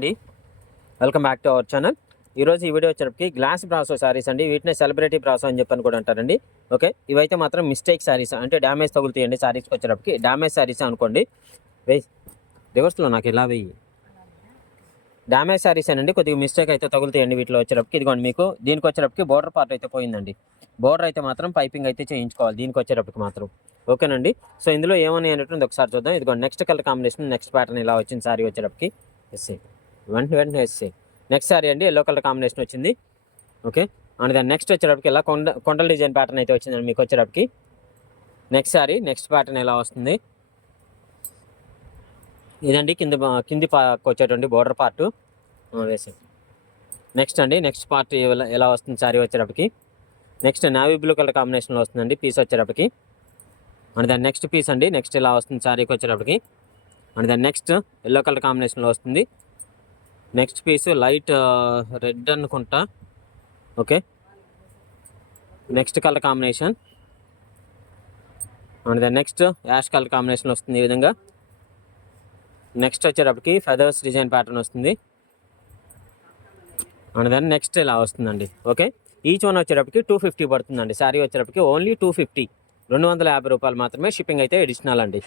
అండి welcome back to our channel. ఈరోజు ఈ వీడియో వచ్చేటప్పటికి గ్లాస్ బ్రాసో శారీస్ అండి. వీటిని సెలబ్రిటీ బ్రాసో అని చెప్పని కూడా అంటారండి. ఓకే, ఇవైతే మాత్రం మిస్టేక్ శారీస్ అంటే డ్యామేజ్ తగులుతాయండి. శారీస్కి వచ్చేటప్పటికి డ్యామేజ్ శారీస్ అనుకోండి. వెయ్యి రివర్స్లో నాకు ఇలా వెయ్యి డ్యామేజ్ శారీస్ అండి. కొద్దిగా మిస్టేక్ అయితే తగులుతాయండి వీటిలో వచ్చేటప్పటికి. ఇదిగోండి మీకు దీనికి వచ్చేటప్పటికి బోర్డర్ పార్ట్ అయితే పోయిందండి. బోర్డర్ అయితే మాత్రం పైపింగ్ అయితే చేయించుకోవాలి దీనికి వచ్చేటప్పటికి మాత్రం. ఓకేనండి. సో ఇందులో ఏమని అనేటువంటి ఒకసారి చూద్దాం. ఇదిగోండి next colour combination, next pattern ఇలా వచ్చింది శారీ వచ్చేటప్పటికి. ఎస్సీ వెంటనే ఎస్సీ నెక్స్ట్ శారీ అండి ఎల్లో కలర్ కాంబినేషన్ వచ్చింది. ఓకే, అండ్ దాని నెక్స్ట్ వచ్చేటప్పటికి ఇలా కొండల డిజైన్ ప్యాటర్న్ అయితే వచ్చిందండి మీకు వచ్చేటప్పటికి. నెక్స్ట్ శారీ నెక్స్ట్ ప్యాటర్న్ ఎలా వస్తుంది ఇదండి. కింది వచ్చేటువంటి బోర్డర్ పార్ట్ వేసి నెక్స్ట్ అండి నెక్స్ట్ పార్ట్ ఎలా వస్తుంది శారీ వచ్చేటప్పటికి. నెక్స్ట్ నావీ బ్లూ కలర్ కాంబినేషన్లో వస్తుందండి పీస్ వచ్చేటప్పటికి. అండ్ దాని నెక్స్ట్ పీస్ అండి నెక్స్ట్ ఇలా వస్తుంది శారీకి వచ్చేటప్పటికి. అండ్ దాని నెక్స్ట్ ఎల్లో కలర్ కాంబినేషన్లో వస్తుంది. నెక్స్ట్ పీస్ లైట్ రెడ్ అనుకుంటా. Okay, next colour combination and దాని నెక్స్ట్ యాష్ కలర్ కాంబినేషన్ వస్తుంది ఈ విధంగా. నెక్స్ట్ వచ్చేటప్పటికి ఫెదర్స్ డిజైన్ ప్యాటర్న్ వస్తుంది. అండ్ దాని నెక్స్ట్ ఇలా వస్తుందండి. ఓకే, ఈచ్ వన్ వచ్చేటప్పటికి 250 పడుతుందండి. శారీ వచ్చేటప్పటికి ఓన్లీ 250 రూపాయలు మాత్రమే. షిప్పింగ్ అయితే అడిషనల్ అండి.